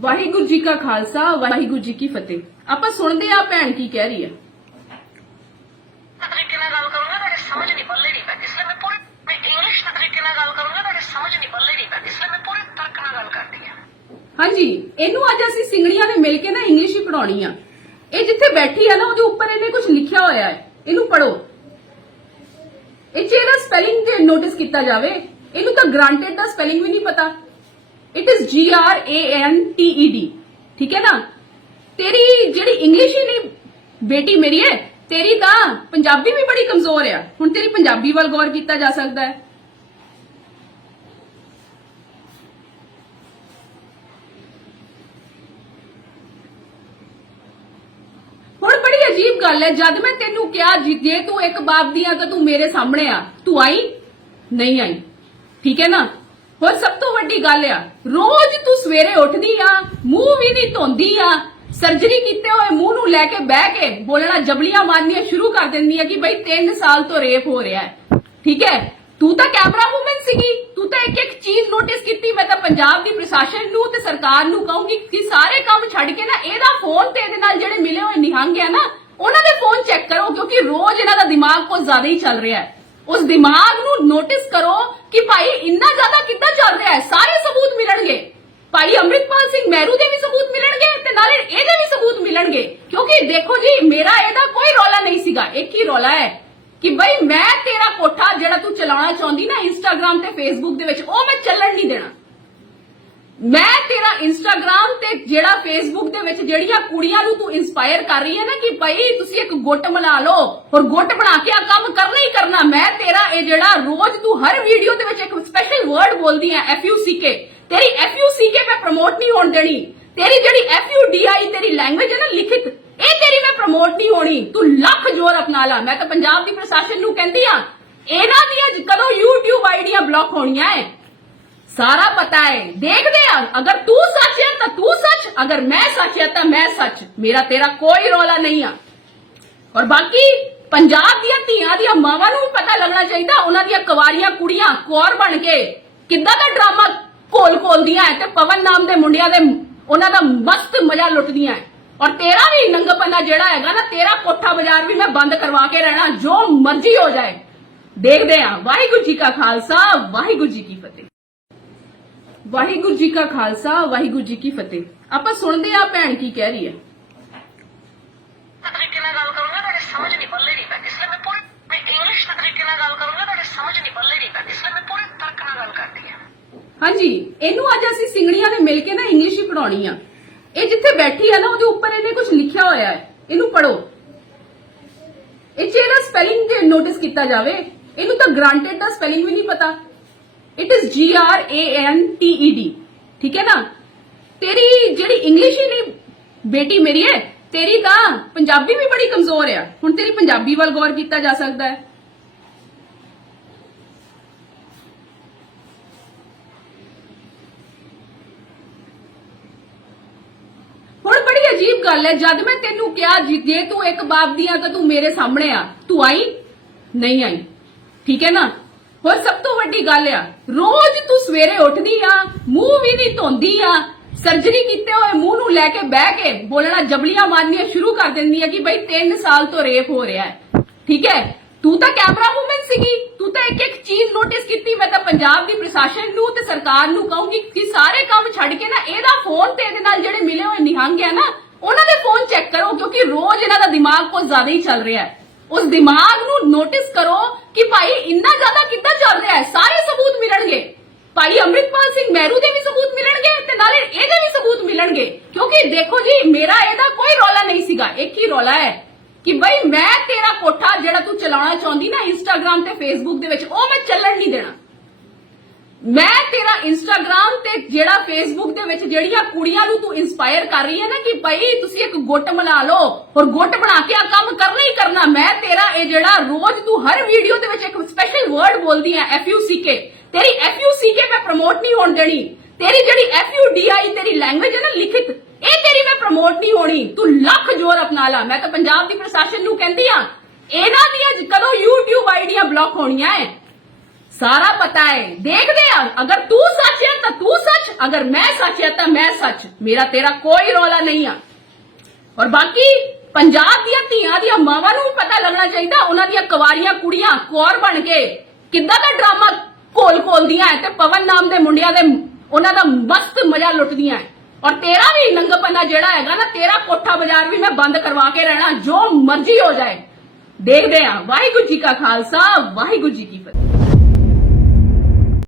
ਵਾਹਿਗੁਰੂ ਜੀ ਕਾ ਖਾਲਸਾ ਵਾਹਿਗੁਰੂ ਜੀ ਕੀ ਫਤਿਹ ਆਪਾਂ ਸੁਣਦੇ ਆ ਭੈਣ ਕੀ ਕਹਿ ਰਹੀ ਆ ਤਰੀਕੇ ਨਾਲ ਗੱਲ ਕਰੂੰਗਾ ਤਾਂ ਸਮਝ ਨਹੀਂ ਬੱਲੇ ਨਹੀਂ ਪੈਂਦੀ ਇਸ ਲਈ ਮੈਂ ਪੂਰੀ ਮੈਂ ਇੰਗਲਿਸ਼ ਤਰੀਕੇ ਨਾਲ ਗੱਲ ਕਰੂੰਗਾ ਤਾਂ ਸਮਝ ਨਹੀਂ ਬੱਲੇ ਨਹੀਂ ਪੈਂਦੀ ਇਸ ਲਈ ਮੈਂ ਪੂਰੇ ਤਰਕ ਨਾਲ ਗੱਲ ਕਰਦੀ ਆ ਹਾਂਜੀ ਇਹਨੂੰ ਅੱਜ ਅਸੀਂ ਸਿੰਗੜੀਆਂ ਨੇ ਮਿਲ ਕੇ ਨਾ ਇੰਗਲਿਸ਼ ਹੀ ਪੜਾਉਣੀ ਆ ਇਹ ਜਿੱਥੇ ਬੈਠੀ ਆ ਨਾ ਉਹਦੇ ਉੱਪਰ ਇਹਨੇ ਕੁਝ ਲਿਖਿਆ ਹੋਇਆ ਹੈ ਇਹਨੂੰ ਪੜੋ ਇਹ ਚ ਇਹਦਾ ਸਪੈਲਿੰਗ ਦੇ ਨੋਟਿਸ ਕੀਤਾ ਜਾਵੇ ਇਹਨੂੰ ਤਾਂ ਗ੍ਰਾਂਟਡ ਦਾ ਸਪੈਲਿੰਗ ਵੀ ਨਹੀਂ ਪਤਾ it is G R A N T E D ਠੀਕ ਹੈ ਨਾ ਤੇਰੀ ਜਿਹੜੀ ਇੰਗਲਿਸ਼ ਹੀ ਨਹੀਂ ਬੇਟੀ ਮੇਰੀ ਹੈ ਤੇਰੀ ਤਾਂ ਪੰਜਾਬੀ ਵੀ ਬੜੀ ਕਮਜ਼ੋਰ ਆ ਹੁਣ ਤੇਰੀ ਪੰਜਾਬੀ ਵੱਲ ਗੌਰ ਕੀਤਾ ਜਾ ਸਕਦਾ ਹੈ ਬੜੀ ਅਜੀਬ ਗੱਲ ਹੈ ਜਦ ਮੈਂ ਤੈਨੂੰ ਕਿਹਾ ਜੇ ਤੂੰ ਇੱਕ ਬਾਪ ਦੀ ਆ ਤਾਂ ਤੂੰ ਮੇਰੇ ਸਾਹਮਣੇ ਆ ਤੂੰ ਆਈ ਨਹੀਂ ਆਈ ਠੀਕ ਹੈ ਨਾ ਹੋਰ ਸਭ ਤੋਂ ਵੱਡੀ ਗੱਲ ਆ ਰੋਜ਼ ਤੂੰ ਸਵੇਰੇ ਉੱਠਦੀ ਆ ਮੂੰਹ ਵੀ ਨਹੀਂ ਧੋਂਦੀ ਆ ਸਰਜਰੀ ਕੀਤੇ ਹੋਏ ਮੂੰਹ ਨੂੰ ਲੈ ਕੇ ਬਹਿ ਕੇ ਬੋਲਣਾ ਜਬਲੀਆਂ ਮਾਰਨੀਆਂ ਸ਼ੁਰੂ ਕਰ ਦਿੰਦੀ ਆ ਕਿ ਬਈ 3 ਸਾਲ ਤੋਂ ਰੇਪ ਹੋ ਰਿਹਾ ਹੈ ਠੀਕ ਹੈ ਤੂੰ ਤਾਂ ਕੈਮਰਾ ਵੂਮਨ ਸੀਗੀ ਤੂੰ ਤਾਂ ਇੱਕ ਇੱਕ ਚੀਜ਼ ਨੋਟਿਸ ਕੀਤੀ ਮੈਂ ਤਾਂ ਪੰਜਾਬ ਦੀ ਪ੍ਰਸ਼ਾਸਨ ਨੂੰ ਤੇ ਸਰਕਾਰ ਨੂੰ ਕਹੂੰਗੀ ਕਿ ਸਾਰੇ ਕੰਮ ਛੱਡ ਕੇ ਨਾ ਇਹਦਾ ਫੋਨ ਤੇ ਇਹਦੇ ਨਾਲ ਜਿਹੜੇ ਮਿਲੇ ਹੋਏ ਨਿਹੰਗ ਆ ਨਾ ਉਹਨਾਂ ਦੇ ਫੋਨ ਚੈੱਕ ਕਰੋ ਕਿਉਂਕਿ ਰੋਜ਼ ਇਹਨਾਂ ਦਾ ਦਿਮਾਗ ਕੋ ਜ਼ਿਆਦਾ ਹੀ ਚੱਲ ਰਿਹਾ ਹੈ ਉਸ ਦਿਮਾਗ ਨੂੰ ਨੋਟਿਸ ਕਰੋ ਕਿ ਭਾਈ ਇੰਨਾ ਜ਼ਿਆਦਾ ਕਿੱਦਾਂ ਚੱਲ ਰਿਹਾ ਹੈ ਸਾਰੇ ਸਬੂਤ ਮਿਲਣਗੇ ਭਾਈ ਅਮਰਿਤਪਾਲ ਸਿੰਘ ਮਹਿਰੂ ਦੇ ਵੀ ਸਬੂਤ ਮਿਲਣਗੇ ਤੇ ਨਾਲੇ ਇਹਦੇ ਵੀ ਸਬੂਤ ਮਿਲਣਗੇ ਕਿਉਂਕਿ ਦੇਖੋ ਜੀ ਮੇਰਾ ਇਹਦਾ ਕੋਈ ਰੋਲਾ ਨਹੀਂ ਸੀਗਾ ਇੱਕ ਹੀ ਰੋਲਾ ਹੈ ਕਿ ਭਾਈ ਮੈਂ ਤੇਰਾ ਕੋਠਾ ਜਿਹੜਾ ਤੂੰ ਚਲਾਉਣਾ ਚਾਹੁੰਦੀ ਨਾ ਇੰਸਟਾਗ੍ਰam ਤੇ ਫੇਸਬੁੱਕ ਦੇ ਵਿੱਚ ਉਹ ਮੈਂ ਚੱਲਣ ਨਹੀਂ ਦੇਣਾ ਮੈਂ ਤੇਰਾ ਇੰਸਟਾਗ੍ਰam ਤੇ ਜਿਹੜਾ ਫੇਸਬੁੱਕ ਦੇ ਵਿੱਚ ਜਿਹੜੀਆਂ ਕੁੜੀਆਂ ਨੂੰ ਤੂੰ ਇਨਸਪਾਇਰ ਕਰ ਰਹੀ ਹੈ ਨਾ ਕਿ ਭਾਈ ਤੁਸੀਂ ਇੱਕ ਗੁੱਟ ਬਣਾ ਲਓ ਔਰ ਗੁੱਟ ਬਣਾ ਕੇ ਆ ਕੰਮ ਕਰਨਾ ਹੀ ਕਰਨਾ ਮੈਂ ਤੇਰਾ ਇਹ ਜਿਹੜਾ ਰੋਜ਼ ਤੂੰ ਹਰ ਵੀਡੀਓ ਦੇ ਵਿੱਚ ਇੱਕ ਸਪੈਸ਼ਲ ਵਰਡ ਬੋਲਦੀ ਹੈ ਐਫ ਯੂ ਸੀ ਕੇ ਤੇਰੀ ਐਫ ਯੂ ਸੀ ਕੇ ਮੈਂ ਪ੍ਰਮੋਟ ਨਹੀਂ ਹੋਣ ਦੇਣੀ ਤੇਰੀ ਜਿਹੜੀ ਐਫ ਯੂ ਡੀ ਆਈ ਤੇਰੀ ਲੈਂਗੁਏਜ ਹੈ ਨਾ ਲਿਖਿਤ ਇਹ ਤੇਰੀ ਮੈਂ ਪ੍ਰਮੋਟ ਨਹੀਂ ਹੋਣੀ ਤੂੰ ਲੱਖ ਜ਼ੋਰ ਅਪਣਾ ਲੈ ਮੈਂ ਤਾਂ ਪੰਜਾਬ ਦੀ ਪ੍ਰਸ਼ਾਸਨ ਨੂੰ ਕਹਿੰਦੀ ਆ ਇਹਨਾਂ ਦੀਆਂ ਕਦੋਂ YouTube ਆਈਡੀਆਂ ਬਲੌਕ ਹੋਣੀਆਂ ਐ ਸਾਰਾ ਪਤਾ ਹੈ ਦੇਖਦੇ ਆ ਅਗਰ ਤੂੰ ਸੱਚ ਹੈ ਤਾਂ ਤੂੰ ਸੱਚ ਅਗਰ ਮੈਂ ਸੱਚ ਹੈ ਤਾਂ ਮੈਂ ਸੱਚ ਮੇਰਾ ਤੇਰਾ ਕੋਈ ਰੋਲਾ ਨਹੀਂ ਆ ਔਰ ਬਾਕੀ ਪੰਜਾਬ ਦੀਆਂ ਧੀਆਂ ਦੀਆਂ ਮਾਵਾਂ ਨੂੰ ਪਤਾ ਲੱਗਣਾ ਚਾਹੀਦਾ ਉਹਨਾਂ ਦੀਆਂ ਕੁਵਾਰੀਆਂ ਕੁੜੀਆਂ ਕੋਰ ਬਣ ਕੇ ਕਿੰਦਾ ਦਾ ਡਰਾਮਾ ਕੋਲ ਕੋਲਦੀਆਂ ਤੇ ਪਵਨ ਨਾਮ ਦੇ ਮੁੰਡਿਆਂ ਦੇ ਉਹਨਾਂ ਦਾ ਮਸਤ ਮਜ਼ਾ ਲੁੱਟਦੀਆਂ ਹੈ ਔਰ ਤੇਰਾ ਵੀ ਨੰਗਪੰਨਾ ਜਿਹੜਾ ਹੈਗਾ ਨਾ ਤੇਰਾ ਕੋਠਾ ਬਾਜ਼ਾਰ ਵੀ ਮੈਂ ਬੰਦ ਕਰਵਾ ਕੇ ਰਹਿਣਾ ਜੋ ਮਰਜ਼ੀ ਹੋ ਜਾਏ ਦੇਖਦੇ ਆ ਵਾਹਿਗੁਰੂ ਜੀ ਕਾ ਖਾਲਸਾ ਵਾਹਿਗੁਰੂ ਜੀ ਕੀ ਫਤਿਹ ਵਾਹਿਗੁਰੂ ਜੀ ਕਾ ਖਾਲਸਾ ਵਾਹਿਗੁਰੂ ਜੀ ਕੀ ਫਤਿਹ ਆਪਾਂ ਸੁਣਦੇ ਆ ਭੈਣ ਕੀ ਕਹਿ ਰਹੀ ਹੈ ਤਰੀਕੇ ਨਾਲ ਗੱਲ ਕਰੂੰਗਾ ਤਾਂ ਸਮਝ ਨਹੀਂ ਪੱਲੇ ਨਹੀਂ ਪੈਂਦੀ ਇਸ ਲਈ ਮੈਂ ਪੂਰੇ ਮੈਂ ਇੰਗਲਿਸ਼ ਤਰੀਕੇ ਨਾਲ ਗੱਲ ਕਰੂੰਗਾ ਤਾਂ ਸਮਝ ਨਹੀਂ ਪੱਲੇ ਨਹੀਂ ਪੈਂਦੀ ਇਸ ਲਈ ਮੈਂ ਪੂਰੇ ਤਰਕ ਨਾਲ ਗੱਲ ਕਰਦੀ ਹਾਂ ਹਾਂਜੀ ਇਹਨੂੰ ਅੱਜ ਅਸੀਂ ਸਿੰਗੜੀਆਂ ਨੇ ਮਿਲ ਕੇ ਨਾ ਇੰਗਲਿਸ਼ ਹੀ ਪੜਾਉਣੀ ਆ ਇਹ ਜਿੱਥੇ ਬੈਠੀ ਆ ਨਾ ਉਹਦੇ ਉੱਪਰ ਇਹਨੇ ਕੁਝ ਲਿਖਿਆ ਹੋਇਆ ਹੈ ਇਹਨੂੰ ਪੜੋ ਇਹ ਜਿਹੜਾ ਸਪੈਲਿੰਗ ਨੋਟਿਸ ਕੀਤਾ ਜਾਵੇ ਇਹਨੂੰ ਤਾਂ ਗ੍ਰਾਂਟਡ ਦਾ ਸਪੈਲਿੰਗ ਵੀ ਨਹੀਂ ਪਤਾ it is G R A N T E D ਠੀਕ ਹੈ ਨਾ ਤੇਰੀ ਜਿਹੜੀ ਇੰਗਲਿਸ਼ ਹੀ ਨਹੀਂ ਬੇਟੀ ਮੇਰੀ ਹੈ ਤੇਰੀ ਤਾਂ ਪੰਜਾਬੀ ਵੀ ਬੜੀ ਕਮਜ਼ੋਰ ਆ ਹੁਣ ਤੇਰੀ ਪੰਜਾਬੀ ਵੱਲ ਗੌਰ ਕੀਤਾ ਜਾ ਸਕਦਾ ਹੈ ਹੁਣ ਬੜੀ ਅਜੀਬ ਗੱਲ ਹੈ ਜਦ ਮੈਂ ਤੈਨੂੰ ਕਿਹਾ ਜੇ ਤੂੰ ਇੱਕ ਬਾਪ ਦੀ ਆ ਤਾਂ ਤੂੰ ਮੇਰੇ ਸਾਹਮਣੇ ਆ ਤੂੰ ਆਈ ਨਹੀਂ ਆਈ ਠੀਕ ਹੈ ਨਾ ਹੋਰ ਸਭ ਤੋਂ ਵੱਡੀ ਗੱਲ ਆ ਰੋਜ਼ ਤੂੰ ਸਵੇਰੇ ਉੱਠਦੀ ਆ ਮੂੰਹ ਵੀ ਨਹੀਂ ਧੋਂਦੀ ਆ ਸਰਜਰੀ ਕੀਤੇ ਹੋਏ ਮੂੰਹ ਨੂੰ ਲੈ ਕੇ ਬਹਿ ਕੇ ਬੋਲਣਾ ਜਬਲੀਆਂ ਮਾਰਨੀਆਂ ਸ਼ੁਰੂ ਕਰ ਦਿੰਦੀ ਆ ਕਿ ਬਈ 3 ਸਾਲ ਤੋਂ ਰੇਪ ਹੋ ਰਿਹਾ ਹੈ ਠੀਕ ਹੈ ਤੂੰ ਤਾਂ ਕੈਮਰਾ ਵੂਮਨ ਸੀਗੀ ਤੂੰ ਤਾਂ ਇੱਕ ਇੱਕ ਚੀਜ਼ ਨੋਟਿਸ ਕੀਤੀ ਮੈਂ ਤਾਂ ਪੰਜਾਬ ਦੀ ਪ੍ਰਸ਼ਾਸਨ ਨੂੰ ਤੇ ਸਰਕਾਰ ਨੂੰ ਕਹੂੰਗੀ ਕਿ ਸਾਰੇ ਕੰਮ ਛੱਡ ਕੇ ਨਾ ਇਹਦਾ ਫੋਨ ਤੇ ਇਹਦੇ ਨਾਲ ਜਿਹੜੇ ਮਿਲੇ ਹੋਏ ਨਿਹੰਗ ਆ ਨਾ ਉਹਨਾਂ ਦੇ ਫੋਨ ਚੈੱਕ ਕਰੋ ਕਿਉਂਕਿ ਰੋਜ਼ ਇਹਨਾਂ ਦਾ ਦਿਮਾਗ ਕੋ ਜ਼ਿਆਦਾ ਹੀ ਚੱਲ ਰਿਹਾ ਹੈ ਉਸ ਦਿਮਾਗ ਨੂੰ ਨੋਟਿਸ ਕਰੋ ਕਿ ਭਾਈ ਇੰਨਾ ਜ਼ਿਆਦਾ ਕਿੱਦਾਂ ਚੱਲ ਰਿਹਾ ਹੈ ਸਾਰੇ ਸਬੂਤ ਮਿਲਣਗੇ ਭਾਈ ਅਮਰਿਤਪਾਲ ਸਿੰਘ ਮਹਿਰੂ ਦੇ ਵੀ ਸਬੂਤ ਮਿਲਣਗੇ ਤੇ ਨਾਲੇ ਇਹਦੇ ਵੀ ਸਬੂਤ ਮਿਲਣਗੇ ਕਿਉਂਕਿ ਦੇਖੋ ਜੀ ਮੇਰਾ ਇਹਦਾ ਕੋਈ ਰੋਲਾ ਨਹੀਂ ਸੀਗਾ ਇੱਕ ਹੀ ਰੋਲਾ ਹੈ ਕਿ ਭਾਈ ਮੈਂ ਤੇਰਾ ਕੋਠਾ ਜਿਹੜਾ ਤੂੰ ਚਲਾਉਣਾ ਚਾਹੁੰਦੀ ਨਾ ਇੰਸਟਾਗ੍ਰam ਤੇ ਫੇਸਬੁੱਕ ਦੇ ਵਿੱਚ ਉਹ ਮੈਂ ਚੱਲਣ ਨਹੀਂ ਦੇਣਾ ਮੈਂ ਤੇਰਾ ਇੰਸਟਾਗ੍ਰam ਤੇ ਜਿਹੜਾ ਫੇਸਬੁੱਕ ਦੇ ਵਿੱਚ ਜਿਹੜੀਆਂ ਕੁੜੀਆਂ ਨੂੰ ਤੂੰ ਇਨਸਪਾਇਰ ਕਰ ਰਹੀ ਹੈ ਨਾ ਕਿ ਭਾਈ ਤੁਸੀਂ ਇੱਕ ਗੁੱਟ ਬਣਾ ਲਓ ਔਰ ਗੁੱਟ ਬਣਾ ਕੇ ਆ ਕੰਮ ਕਰਨਾ ਹੀ ਕਰਨਾ ਮੈਂ ਤੇਰਾ ਇਹ ਜਿਹੜਾ ਰੋਜ਼ ਤੂੰ ਹਰ ਵੀਡੀਓ ਦੇ ਵਿੱਚ ਇੱਕ ਸਪੈਸ਼ਲ ਵਰਡ ਬੋਲਦੀ ਹੈ ਐਫ ਯੂ ਸੀ ਕੇ ਤੇਰੀ ਐਫ ਯੂ ਸੀ ਕੇ ਮੈਂ ਪ੍ਰਮੋਟ ਨਹੀਂ ਹੋਣ ਦੇਣੀ ਤੇਰੀ ਜਿਹੜੀ ਐਫ ਯੂ ਡੀ ਆਈ ਤੇਰੀ ਲੈਂਗੁਏਜ ਹੈ ਨਾ ਲਿਖਿਤ ਇਹ ਤੇਰੀ ਮੈਂ ਪ੍ਰਮੋਟ ਨਹੀਂ ਹੋਣੀ ਤੂੰ ਲੱਖ ਜ਼ੋਰ ਅਪਣਾ ਲੈ ਮੈਂ ਤਾਂ ਪੰਜਾਬ ਦੀ ਪ੍ਰਸ਼ਾਸਨ ਨੂੰ ਕਹਿੰਦੀ ਆ ਇਹਨਾਂ ਦੀ ਅੱਜ ਕਦੋਂ YouTube ਆਈਡੀਆਂ ਬਲੌਕ ਹੋਣੀਆਂ ਐ ਸਾਰਾ ਪਤਾ ਹੈ ਦੇਖਦੇ ਆ ਅਗਰ ਤੂੰ ਸੱਚ ਹੈ ਤਾਂ ਤੂੰ ਸੱਚ ਅਗਰ ਮੈਂ ਸੱਚ ਹੈ ਤਾਂ ਮੈਂ ਸੱਚ ਮੇਰਾ ਤੇਰਾ ਕੋਈ ਰੋਲਾ ਨਹੀਂ ਆ ਔਰ ਬਾਕੀ ਪੰਜਾਬ ਦੀਆਂ ਧੀਆਂ ਦੀਆਂ ਮਾਵਾਂ ਨੂੰ ਪਤਾ ਲੱਗਣਾ ਚਾਹੀਦਾ ਉਹਨਾਂ ਦੀਆਂ ਕੁਵਾਰੀਆਂ ਕੁੜੀਆਂ ਕੌਰ ਬਣ ਕੇ ਕਿੱਦਾਂ ਦਾ ਡਰਾਮਾ ਕੋਲ ਕੋਲਦੀਆਂ ਤੇ ਪਵਨ ਨਾਮ ਦੇ ਮੁੰਡਿਆਂ ਦੇ ਉਹਨਾਂ ਦਾ ਮਸਤ ਮਜ਼ਾ ਲੁੱਟਦੀਆਂ ਔਰ ਤੇਰਾ ਵੀ ਨੰਗਪਨਾ ਜਿਹੜਾ ਹੈਗਾ ਨਾ ਤੇਰਾ ਕੋਠਾ ਬਾਜ਼ਾਰ ਵੀ ਮੈਂ ਬੰਦ ਕਰਵਾ ਕੇ ਰਹਿਣਾ ਜੋ ਮਰਜ਼ੀ ਹੋ ਜਾਏ ਦੇਖਦੇ ਆ ਵਾਹਿਗੁਰੂ ਜੀ ਕਾ ਖਾਲਸਾ ਵਾਹਿਗੁਰੂ ਜੀ ਕੀ ਫਤਿਹ